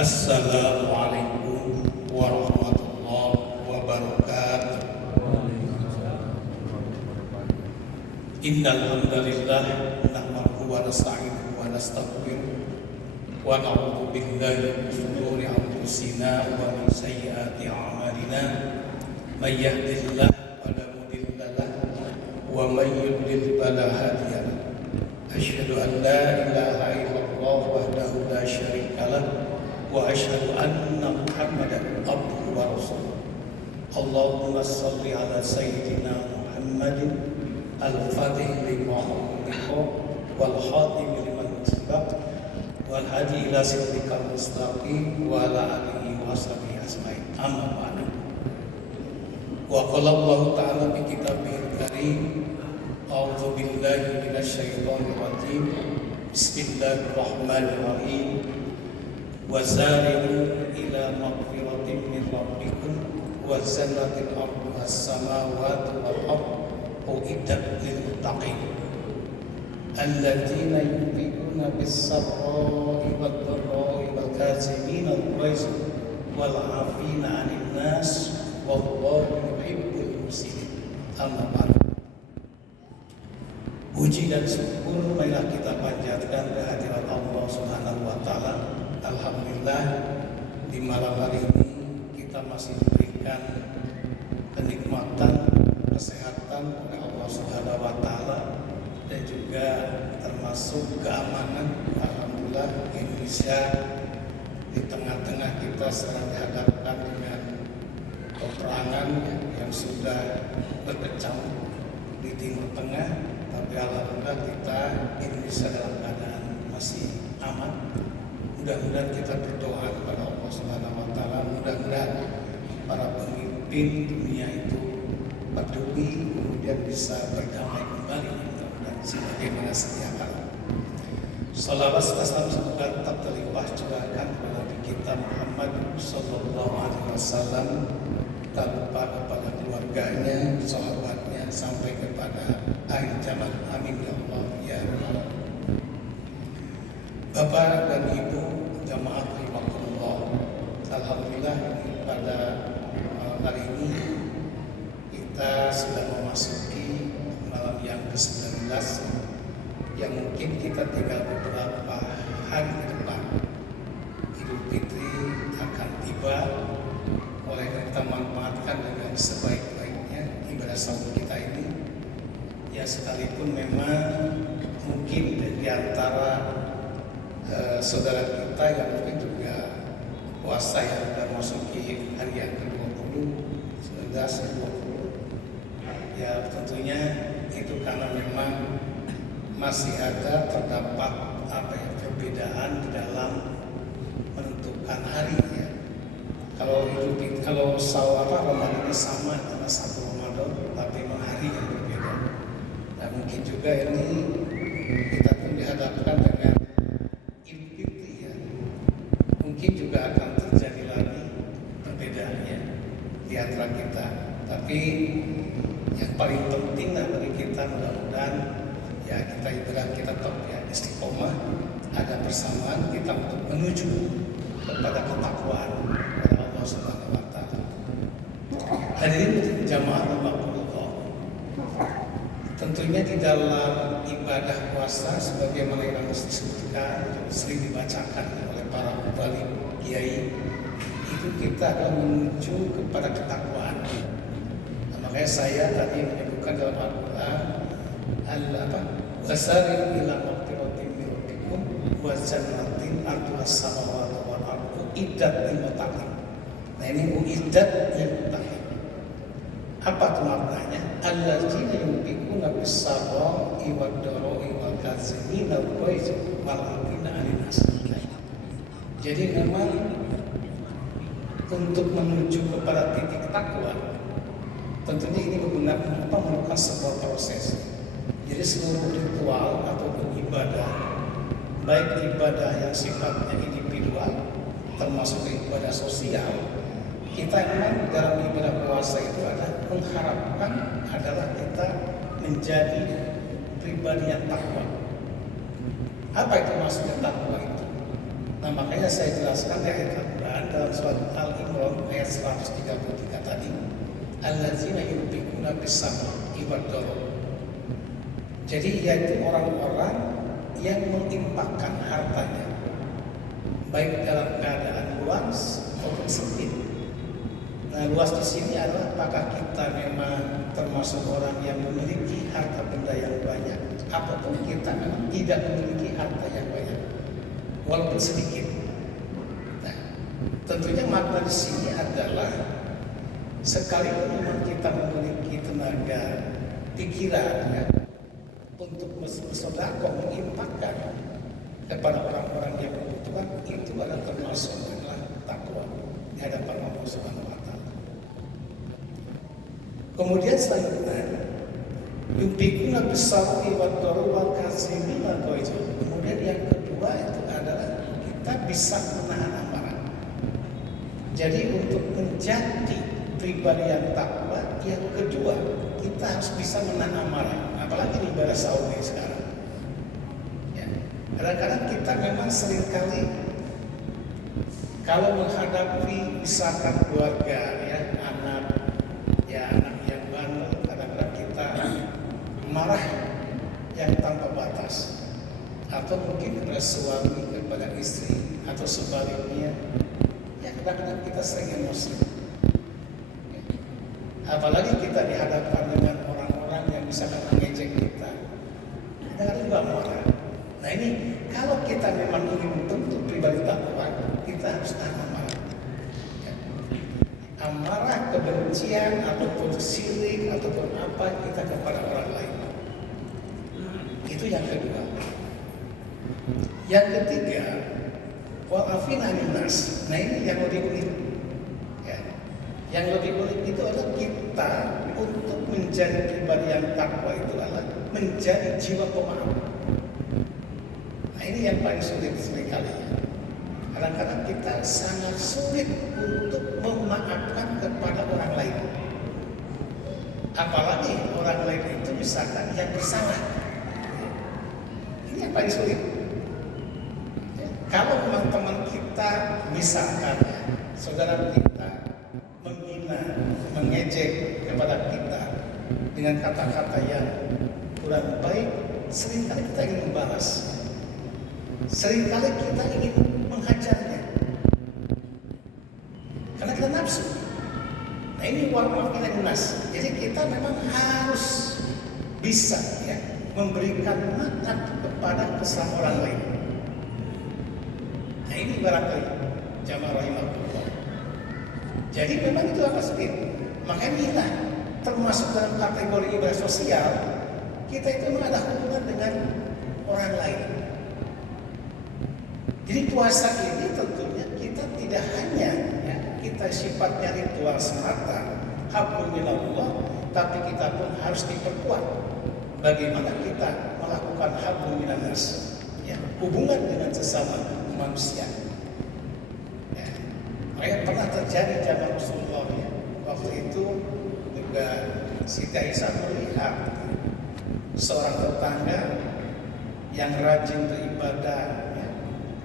Assalamualaikum warahmatullahi wabarakatuh. Innal hamdalillah nahmaduhu wa nasta'inuhu wa nastaghfiruh wa na'udzu billahi min shururi anfusina wa min sayyiati a'malina. May yahdihillahu fala mudilla lahu wa may yudlil fala hadiya lahu. Asyhadu an la ilaha illallah wahdahu la syarika lahu wa asyhadu anna Muhammadan abduhu wa rasuluh. Allahumma shalli ala sayyidina Muhammadin al-fatih lima ughliqa wal khatim liman sabaq wal hadi ila siratikal mustaqim wa ala alihi wa sahbihi ajmain. Amma ba'du. Wa qala Allah ta'ala fi kitabihil karim, a'udzu billahi minasy syaithanir rajim. Bismillahirrahmanirrahim. وَسَارِعُوا إِلَى مَغْفِرَةٍ مِّن رَّبِّكُمْ وَجَنَّةٍ عَرْضُهَا السَّمَاوَاتُ وَالْأَرْضُ أُعِدَّتْ لِلْمُتَّقِينَ الَّذِينَ يُنفِقُونَ بِالسَّرَّاءِ وَالضَّرَّاءِ وَالْكَاظِمِينَ الْغَيْظَ وَالْعَافِينَ عَنِ النَّاسِ وَاللَّهُ يُحِبُّ الْمُحْسِنِينَ. Amma ba'du. Puji dan syukur marilah kita panjatkan kehadirat Allah Subhanahu wa taala. Alhamdulillah, di malam hari ini kita masih diberikan kenikmatan, kesehatan oleh Allah Subhanahu wa taala dan juga termasuk keamanan. Alhamdulillah, Indonesia di tengah-tengah kita sedang dihadapkan dengan peperangan yang sudah berkecamuk di Timur Tengah, tapi alhamdulillah kita Indonesia dalam keadaan masih aman. Mudah-mudahan kita berdoa kepada Allah Subhanahu wa taala, mudah-mudahan para pemimpin dunia itu peduli kemudian bisa berdamai kembali, mudah-mudahan sebagaimana sedia kala. Salawat serta salam semoga tetap terlimpah curahkan kepada Nabi kita Muhammad sallallahu alaihi wasallam, tak lupa kepada keluarganya, sahabatnya sampai kepada akhir zaman. Amin ya Allah ya Rabbal. Bapak dan Ibu jamaah rahimakumullah, alhamdulillah pada malam hari ini kita sudah memasuki malam yang ke-19 yang mungkin kita tinggal beberapa hari ke depan Idul Fitri akan tiba. Oleh karena kita manfaatkan dengan sebaik-baiknya ibadah saum kita ini, ya sekalipun memang mungkin di antara saudara kita yang mungkin juga puasa yang sudah masuki hari yang ke-20, 19, 20, ya tentunya itu karena memang masih terdapat perbedaan di dalam menentukan hari ya. Kalau Ramadan ini sama karena satu Ramadan, tapi memang hari yang berbeda. Dan mungkin juga ini kita pun dihadapkan dengan mungkin juga akan terjadi lagi perbedaannya di antara kita. Tapi yang paling penting bagi kita mudah-mudahan ya kita ibadah kita tetap ya istiqomah, ada persamaan kita untuk menuju kepada ketakwaan kepada Allah Subhanahu wa taala. Hadirin jamaah rahimakumullah. Tentunya di dalam ibadah puasa sebagaimana yang disebutkan sering dibacakan oleh para mubalik kiai, itu kita akan menuju kepada ketakwaan. Makanya saya tadi menyebutkan dalam Al-Quran wasari'u ila maghfiratin min rabbikum wa jannatin 'arduhas samawati wal ardu uiddat lil muttaqin. Nah ini uiddat lil muttaqin. Apa itu maknanya? Allazina yunfiquna bis-sarra'i wad-dharra'i wal kazimina al-ghaiz wal 'afina 'anil nas. Jadi memang untuk menuju kepada titik takwa, tentunya ini merupakan sebuah proses. Jadi seluruh ritual ataupun ibadah, baik ibadah yang sifatnya individual, termasuk ibadah sosial, kita memang dalam ibadah puasa itu adalah mengharapkan adalah kita menjadi pribadi yang takwa. Apa itu maksudnya takwa itu? Nah makanya saya jelaskan di ayat Al-Quran dalam surat Al-Imran ayat 133 tadi, allazina yunfiquna bis-sarra'i wad-dharra. Jadi yaitu orang-orang yang menginfakkan hartanya baik dalam keadaan luas maupun sempit. Nah, luas di sini adalah apakah kita memang termasuk orang yang memiliki harta benda yang banyak, ataupun kita memang tidak memiliki harta yang banyak, walaupun sedikit. Nah, tentunya makna di sini adalah sekalipun memang kita memiliki tenaga pikiran ya, untuk bersedekah, menginfakkan kepada orang-orang yang membutuhkan, itu adalah termasuk adalah takwa di hadapan Allah Subhanahu wa taala. Kemudian selanjutnya yunfiquna bis-sarri wad-dharri wal kazimina al-ghaiz. Kemudian yang kedua itu adalah kita bisa menahan amarah. Jadi untuk menjadi pribadi yang takwa, yang kedua kita harus bisa menahan amarah. Apalagi di ibadah Saudi sekarang. Ya. Kadang-kadang kita memang seringkali kalau menghadapi misalkan keluarga, ya anak yang bandel, kadang-kadang kita marah yang tanpa batas, atau mungkin kepada suami kepada istri atau sebaliknya. Ya kadang-kadang kita sering emosi. Ya. Apalagi kita dihadapkan dengan orang-orang yang misalkan mengejek kita, kadang-kadang juga marah. Nah ini kalau kita memang ingin membentuk pribadi takwa, kita harus tahan amarah. Ya. Amarah, kebencian ataupun sirik ataupun apa kita kepada orang lain. Itu yang kedua. Yang ketiga, wa'afin 'anil nas. Nah ini yang lebih unik. Ya. Yang lebih unik itu adalah kita untuk menjadi pribadi yang takwa itu adalah menjadi jiwa pemaaf. Nah ini yang paling sulit seringkali. Kadang-kadang kita sangat sulit untuk memaafkan kepada orang lain. Apalagi orang lain itu misalkan yang bersalah. Ini yang paling sulit. Kalau memang teman kita misalkan saudara kita menghina, mengejek kepada kita dengan kata-kata yang kurang baik, seringkali kita ingin membalas. Seringkali kita ingin menghajarnya karena kita nafsu. Nah ini wa'afin 'anil nas. Jadi kita memang harus bisa ya memberikan maaf kepada kesalahan orang lain. Nah ini barangkali jamaah rahimahullah. Jadi memang itu apa sih? Makanya inilah termasuk dalam kategori ibadah sosial. Kita itu memang ada hubungan dengan orang lain. Jadi puasa ini tentunya kita tidak hanya ya, kita sifatnya ritual semata, hablum minallah, tapi kita pun harus diperkuat. Bagaimana kita melakukan hablum minannas, ya, hubungan dengan sesama manusia. Ya. Makanya pernah terjadi zaman Rasulullah ya. Waktu itu juga Siti Aisyah melihat seorang tetangga yang rajin beribadah, ya.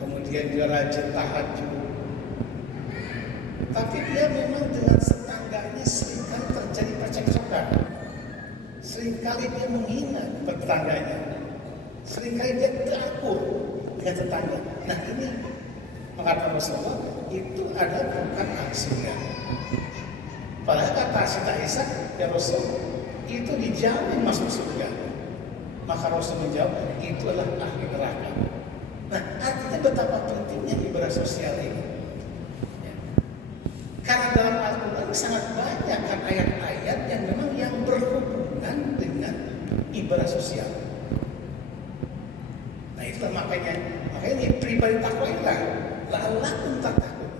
Kemudian dia rajin tahajud. Tapi dia memang dengan tetangganya seringkali terjadi percekcokan. Seringkali dia menghina tetangganya. Seringkali dia tidak akur dengan tetangga. Nah ini mengatakan Rasulullah itu adalah bukan hak surga. Padahal kata Siti Aisyah, ya Rasul itu dijamin masuk surga. Maka Rasul menjawab itu adalah ahli neraka. Nah artinya betapa pentingnya ibadah sosial ini. Ya. Karena dalam Al-Quran sangat banyak kan ayat-ayat yang memang yang berhubungan dengan ibadah sosial. Nah itulah makanya ini pribadi takwa inilah la'allakum tattaqun.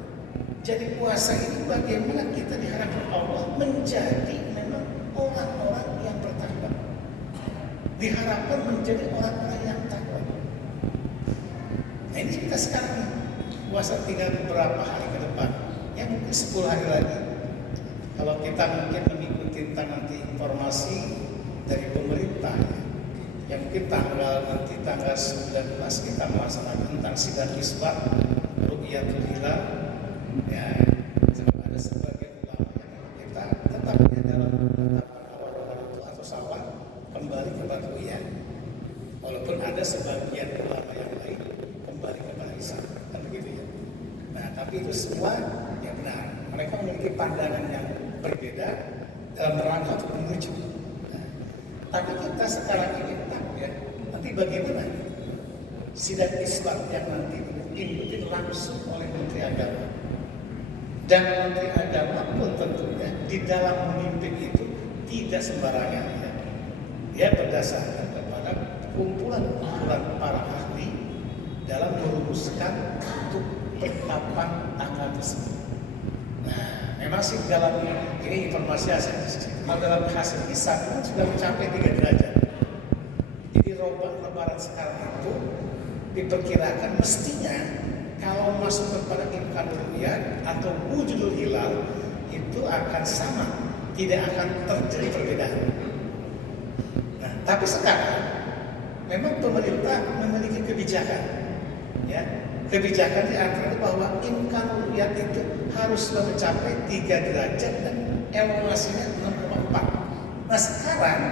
Jadi puasa ini bagaimana kita diharapkan Allah menjadi memang orang-orang yang bertakwa. Diharapkan menjadi orang-orang yang takwa. Nah ini kita sekarang puasa tinggal beberapa hari ke depan. Ya mungkin 10 hari lagi. Kalau kita mungkin mengikuti nanti informasi dari pemerintah yang mungkin tanggal 19 kita melaksanakan tentang sidang isbat ru'yatul hilal. Ya, sebab ada sebagian ulama yang kita tetapnya dalam penetapan awal Ramadan itu atau Syawal kembali kepada ru'yah. Walaupun ada sebagian ulama yang lain kembali kepada Islam, kan begitu ya. Nah, tapi itu semua ya benar. Mereka memiliki pandangan yang berbeda dalam rangka untuk menuju. Nah, tapi kita sekarang ini tak ya. Nanti bagaimana sidang isbat yang nanti dipimpin langsung oleh Menteri Agama. Dan Menteri Agama pun tentunya di dalam memimpin itu tidak sembarangan ya. Dia berdasarkan kepada kumpulan para ahli dalam merumuskan untuk penetapan tanggal tersebut. Nah, memang sih dalam ini informasi hasil dalam hasil hisab kan sudah mencapai 3 derajat. Jadi lebaran sekarang itu diperkirakan mestinya kalau masuk kepada imkanul ru'yah atau wujudul hilal itu akan sama, tidak akan terjadi perbedaan. Nah, tapi sekarang memang pemerintah memiliki kebijakan, ya. Kebijakan di antara bahwa imkanul ru'yah itu harus mencapai 3 derajat dan elongasinya 6,4. Nah, sekarang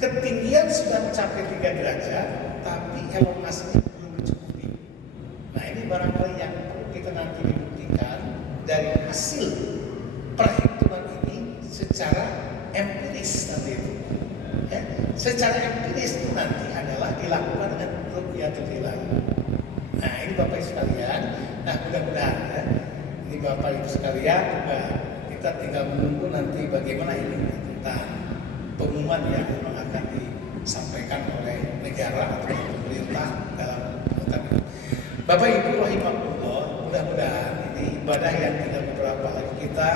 ketinggian sudah mencapai 3 derajat, tapi elongasinya belum mencukupi. Nah, ini barangkali yang perlu kita nanti dibuktikan dari hasil perhitungan ini secara empiris nanti itu. Ya, secara empiris itu nanti adalah dilakukan dengan ru'yatul hilal. Nah, ini Bapak Ibu sekalian. Nah, mudah-mudahan ya, ini Bapak Ibu sekalian juga kita tinggal menunggu nanti bagaimana ini tentang pengumuman yang memang akan disampaikan oleh negara atau pemerintah dalam konteks ini. Bapak Ibu rahimakumullah, mudah-mudahan ini ibadah yang tinggal beberapa lagi kita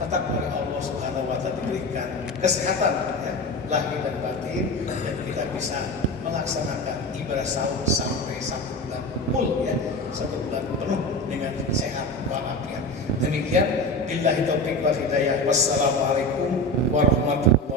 tetap oleh Allah Subhanahu wa taala diberikan kesehatan ya, lahir dan batin, dan kita bisa melaksanakan ibadah sahur sampai 1 bulan full ya, 1 bulan penuh dengan sehat walafiat. Demikian billahi taufiq wal hidayah. Wassalamualaikum warahmatullahi